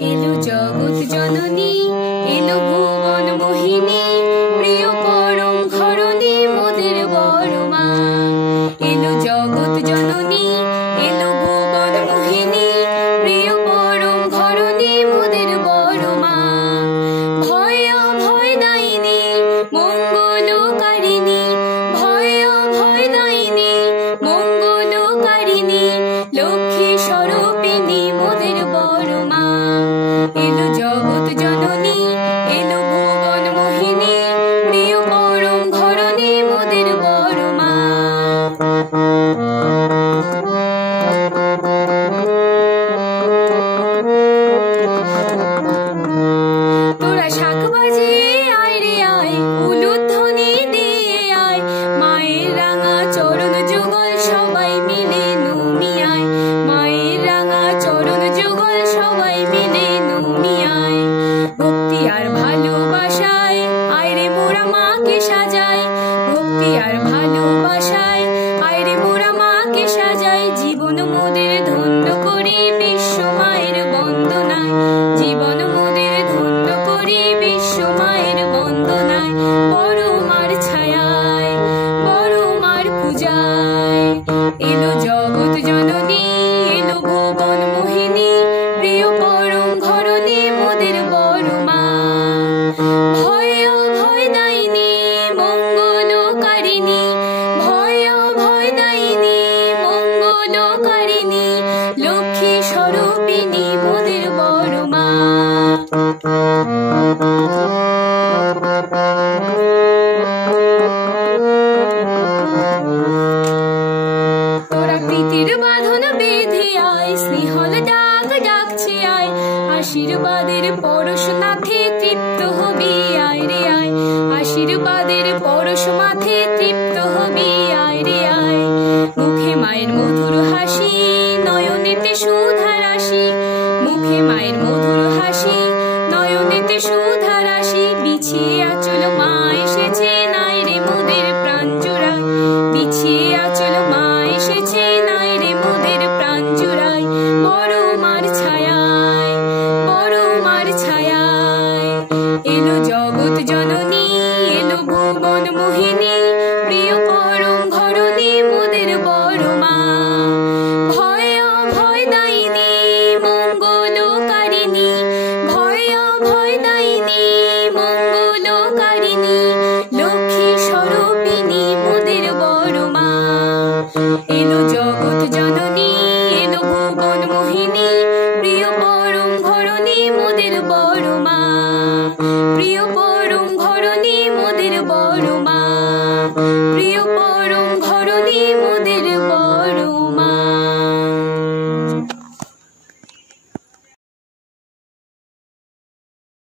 এলো জগৎ জননী, এলো ভুবন মোহিনী, প্রিয় পরম ঘরণী মোদের বড় মা। এলো জগৎ জননী, এলো ভুবন মোহিনী, প্রিয় পরম ঘরণী মোদের বড় মা। ভয় ভয় দায়িনী মঙ্গলকারিণী, ভয় ভয় দায়িনী মঙ্গলকারিণী, লক্ষ্মী স্বরূপিণী মোদের বড় মা। এলো জগৎ জননী, এলো ভুবন মোহিনী, প্রিয় পরম ঘরণী মোদের বড় মা। তোরা শাক বাজিয়ে আয় রে আয়, উলুধ্বনি দিয়ে আয়, মায়ের রাঙা চরণ যুগল সবাই মিলে নমি আয়, মায়ের রাঙা চরণ যুগল সবাই মিলে নমি আয়। ভক্তি আর ভালোবাসায় আয় রে মোরা মাকে সাজাই, ভক্তি আর ভালোবাসায় আয় রে মোরা মাকে সাজাই, জীবন মোদের ধন্য করি বিশ্ব মায়ের বন্দনায়, জীবন মোদের ধন্য করি বিশ্ব মায়ের বন্দনায়। বড় মার ছায়ায়, বড় মার পূজায়, এলো জগৎ জননী, এলো ভুবন মোহিনী, প্রিয় পরম ঘরণী মোদের বড় মা। ভয় ভয় দায়িনী মঙ্গলকারিণী, ভয় ভয় দায়িনী মঙ্গলকারিণী, লক্ষ্মী স্বরূপিণী মোদের বড় মা। তোরা প্রীতির বাঁধন বেঁধে আয়, স্নেহল ডাক ডাকছে আয়, আশীর্বাদের পরশ নাথে তৃপ্ত হবি আয় রে আয়, আশীর্বাদের